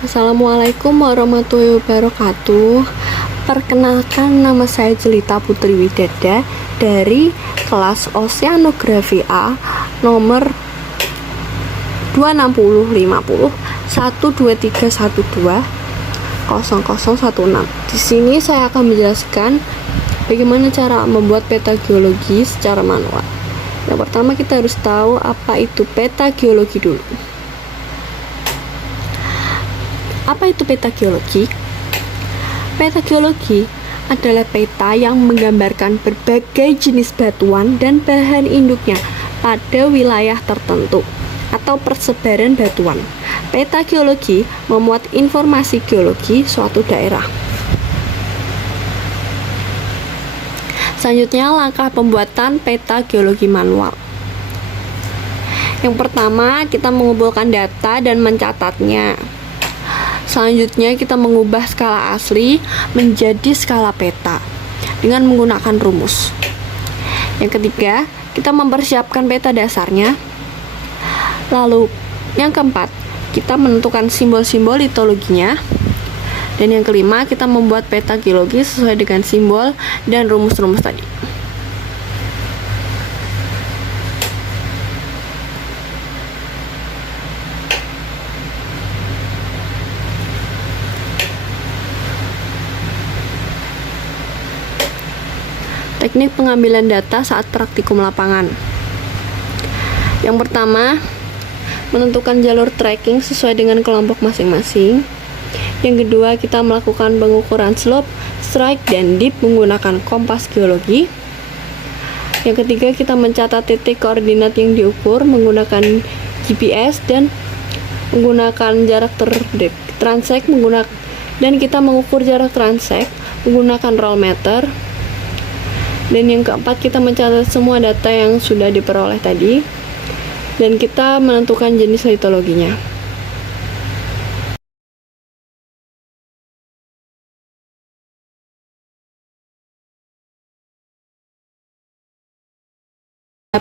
Assalamualaikum warahmatullahi wabarakatuh. Perkenalkan, nama saya Jelita Putri Widada dari kelas Oceanografi A nomor 26050 12312 0016. Di sini saya akan menjelaskan bagaimana cara membuat peta geologi secara manual. Yang pertama, kita harus tahu apa itu peta geologi dulu. Apa itu peta geologi? Peta geologi adalah peta yang menggambarkan berbagai jenis batuan dan bahan induknya pada wilayah tertentu atau persebaran batuan. Peta geologi memuat informasi geologi suatu daerah. Selanjutnya, langkah pembuatan peta geologi manual. Yang pertama, kita mengumpulkan data dan mencatatnya. Selanjutnya, kita mengubah skala asli menjadi skala peta dengan menggunakan rumus. Yang ketiga, kita mempersiapkan peta dasarnya. Lalu, yang keempat, kita menentukan simbol-simbol litologinya. Dan yang kelima, kita membuat peta geologi sesuai dengan simbol dan rumus-rumus tadi. Teknik pengambilan data saat praktikum lapangan. Yang pertama, menentukan jalur trekking sesuai dengan kelompok masing-masing. Yang kedua, kita melakukan pengukuran slope, strike, dan dip menggunakan kompas geologi. Yang ketiga, kita mencatat titik koordinat yang diukur menggunakan GPS dan menggunakan jarak transek dan kita mengukur jarak transek menggunakan roll meter. Dan yang keempat, kita mencatat semua data yang sudah diperoleh tadi dan kita menentukan jenis litologinya.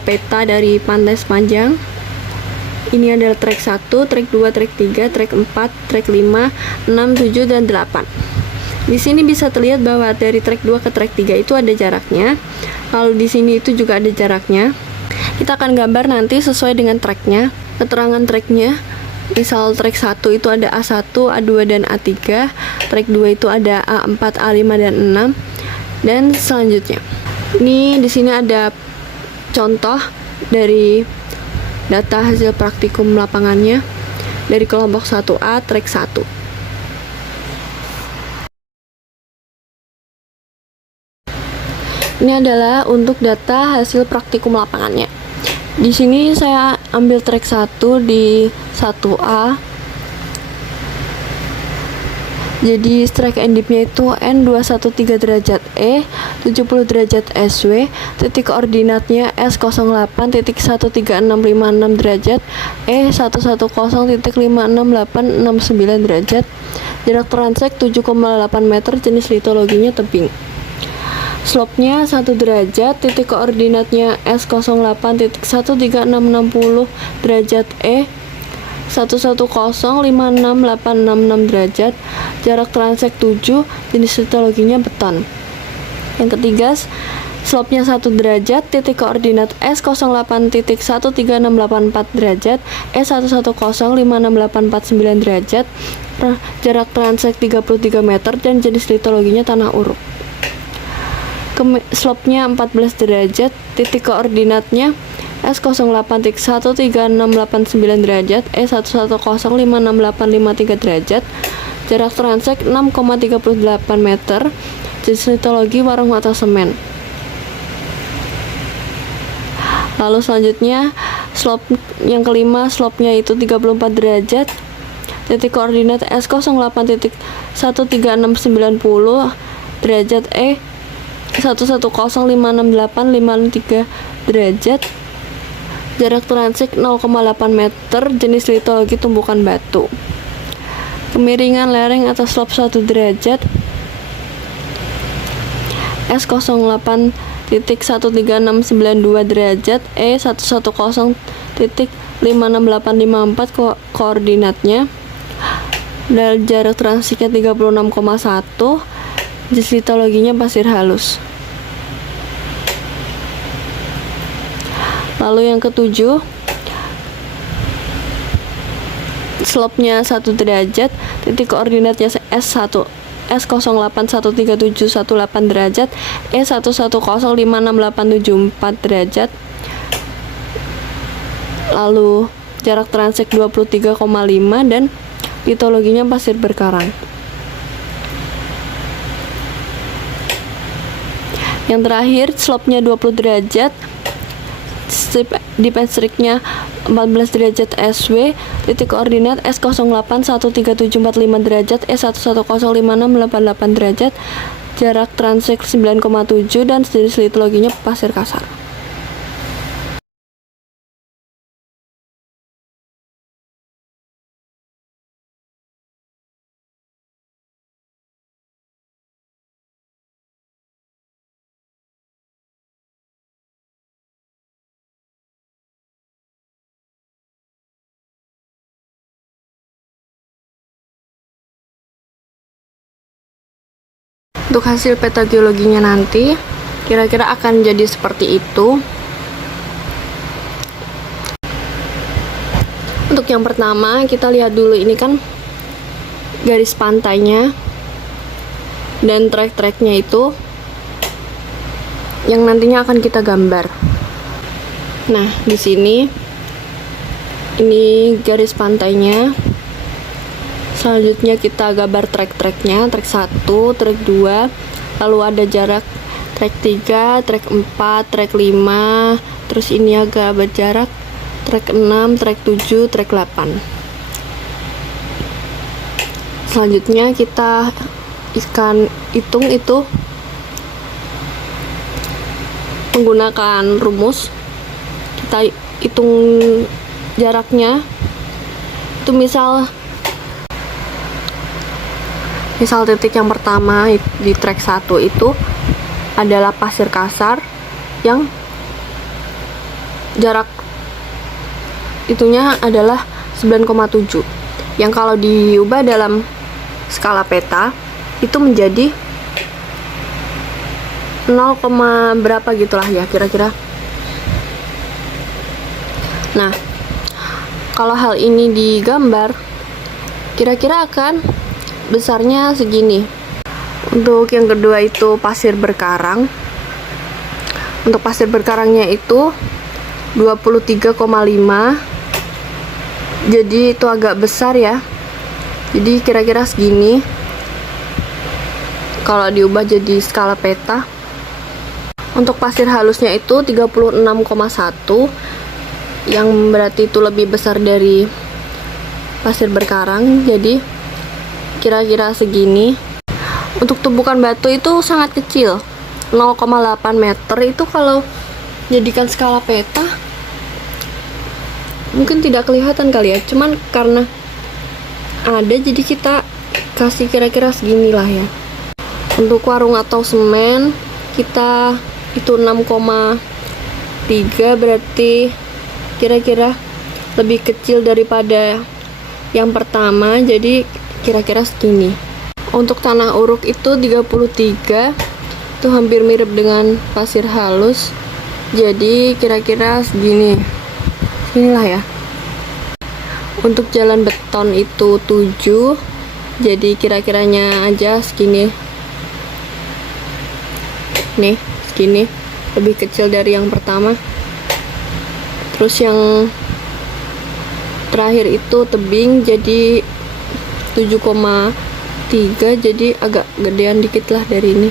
Peta dari pantai sepanjang. Ini adalah trek 1, trek 2, trek 3, trek 4, trek 5, 6, 7, dan 8. Di sini bisa terlihat bahwa dari trek 2 ke trek 3 itu ada jaraknya. Lalu di sini itu juga ada jaraknya. Kita akan gambar nanti sesuai dengan treknya, keterangan treknya. Misal trek 1 itu ada A1, A2, dan A3. Trek 2 itu ada A4, A5, dan 6. Dan selanjutnya. Ini di sini ada contoh dari data hasil praktikum lapangannya dari kelompok 1A trek 1. Ini adalah untuk data hasil praktikum lapangannya. Di sini saya ambil trek 1 di 1A. Jadi strike and dipnya itu N213 derajat E, 70 derajat SW, titik koordinatnya S08.13656 derajat E, 110.56869 derajat, jarak transek 7,8 meter, jenis litologinya tebing. Slope-nya 1 derajat, titik koordinatnya S08.13660 derajat E, 110.56866 derajat, jarak transek 7, jenis litologinya beton. Yang ketiga, slope-nya 1 derajat, titik koordinat S08.13684 derajat, E110.56849 derajat, jarak transek 33 meter, dan jenis litologinya tanah uruk. Slope-nya 14 derajat, titik koordinatnya S08.13689 derajat, E110.56853 derajat, jarak transek 6,38 meter, jenis litologi warung atau semen. Lalu selanjutnya, slope yang kelima, slope-nya itu 34 derajat, titik koordinat S08.13690 derajat E, 110.56853 derajat, jarak transek 0,8 meter, jenis litologi tumbukan batu. Kemiringan lereng atau slope 1 derajat, S08.13692 derajat, E 110.56854 koordinatnya. dan jarak transiknya 36,1. Jenis litologinya pasir halus. Lalu yang ketujuh, slope-nya 1 derajat, titik koordinatnya S1 S08137118 derajat, E11056874 derajat. Lalu jarak transek 23,5 dan litologinya pasir berkarang. Yang terakhir, slope-nya 20 derajat, strip deep and strike-nya 14 derajat SW, titik koordinat S08137445 derajat, E11056888 derajat, jarak transek 9,7 dan jenis litologinya pasir kasar. Untuk hasil peta geologinya nanti kira-kira akan jadi seperti itu. Untuk yang pertama, kita lihat dulu ini kan garis pantainya dan trek-treknya itu yang nantinya akan kita gambar. Nah, di sini ini garis pantainya. Selanjutnya kita gambar trek-treknya, trek 1, trek 2, lalu ada jarak trek 3, trek 4, trek 5, terus ini agak berjarak trek 6, trek 7, trek 8. Selanjutnya kita hitung itu menggunakan rumus. Kita hitung jaraknya. Itu misal titik yang pertama di trek 1 itu adalah pasir kasar yang jarak itunya adalah 9,7, yang kalau diubah dalam skala peta itu menjadi 0, berapa gitulah ya kira-kira. Nah, kalau hal ini digambar kira-kira akan besarnya segini. Untuk yang kedua itu pasir berkarang. Untuk pasir berkarangnya itu 23,5. Jadi itu agak besar ya. Jadi kira-kira segini. Kalau diubah jadi skala peta. Untuk pasir halusnya itu 36,1, yang berarti itu lebih besar dari pasir berkarang. Jadi kira-kira segini. Untuk tumpukan batu itu sangat kecil, 0,8 meter. Itu kalau jadikan skala peta mungkin tidak kelihatan kali ya, cuman karena ada jadi kita kasih kira-kira segini lah ya. Untuk warung atau semen kita itu 6,3, berarti kira-kira lebih kecil daripada yang pertama, jadi kira-kira segini. Untuk tanah uruk itu 33, itu hampir mirip dengan pasir halus, jadi kira-kira segini. Inilah ya. Untuk jalan beton itu 7, jadi kira-kiranya aja segini. Nih, segini, lebih kecil dari yang pertama. Terus yang terakhir itu tebing, jadi 7,3, jadi agak gedean dikit lah dari ini.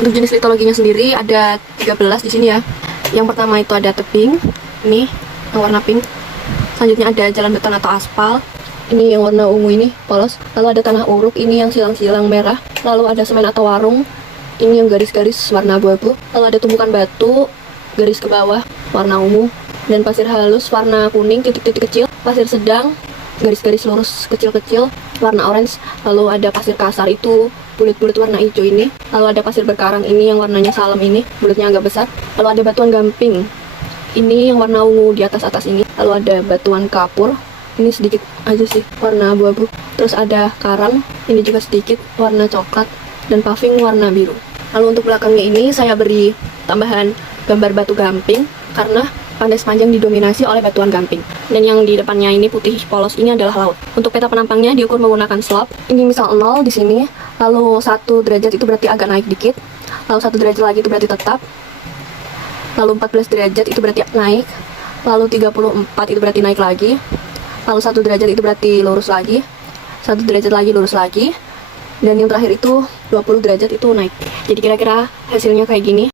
Untuk jenis litologinya sendiri ada 13 di sini ya. Yang pertama itu ada tebing, ini yang warna pink. Selanjutnya ada jalan beton atau aspal, ini yang warna ungu ini polos. Lalu ada tanah uruk, ini yang silang-silang merah. Lalu ada semen atau warung, ini yang garis-garis warna abu-abu. Lalu ada tumpukan batu, garis ke bawah warna ungu. Dan pasir halus warna kuning, titik-titik kecil. Pasir sedang, garis-garis lurus kecil-kecil warna orange. Lalu ada pasir kasar, itu bulat-bulat warna hijau ini. Lalu ada pasir berkarang, ini yang warnanya salem ini, bulatnya agak besar. Lalu ada batuan gamping, ini yang warna ungu di atas-atas ini. Lalu ada batuan kapur, ini sedikit aja sih warna abu-abu. Terus ada karang, ini juga sedikit warna coklat, dan paving warna biru. Lalu untuk belakangnya ini saya beri tambahan gambar batu gamping karena pantai sepanjang didominasi oleh batuan gamping. Dan yang di depannya ini putih polos ini adalah laut. Untuk peta penampangnya diukur menggunakan slab. Ini misal 0 di sini, lalu 1 derajat itu berarti agak naik dikit, lalu 1 derajat lagi itu berarti tetap, lalu 14 derajat itu berarti naik, lalu 34 itu berarti naik lagi, lalu 1 derajat itu berarti lurus lagi, 1 derajat lagi lurus lagi, dan yang terakhir itu 20 derajat itu naik. Jadi kira-kira hasilnya kayak gini.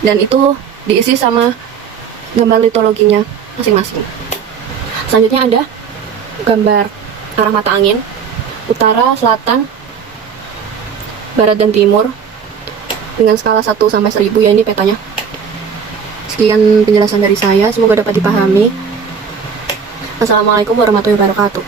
Dan itu diisi sama gambar litologinya masing-masing. Selanjutnya ada gambar arah mata angin, utara, selatan, barat, dan timur dengan skala 1 sampai 1000 ya, ini petanya. Sekian penjelasan dari saya, semoga dapat dipahami. Assalamualaikum warahmatullahi wabarakatuh.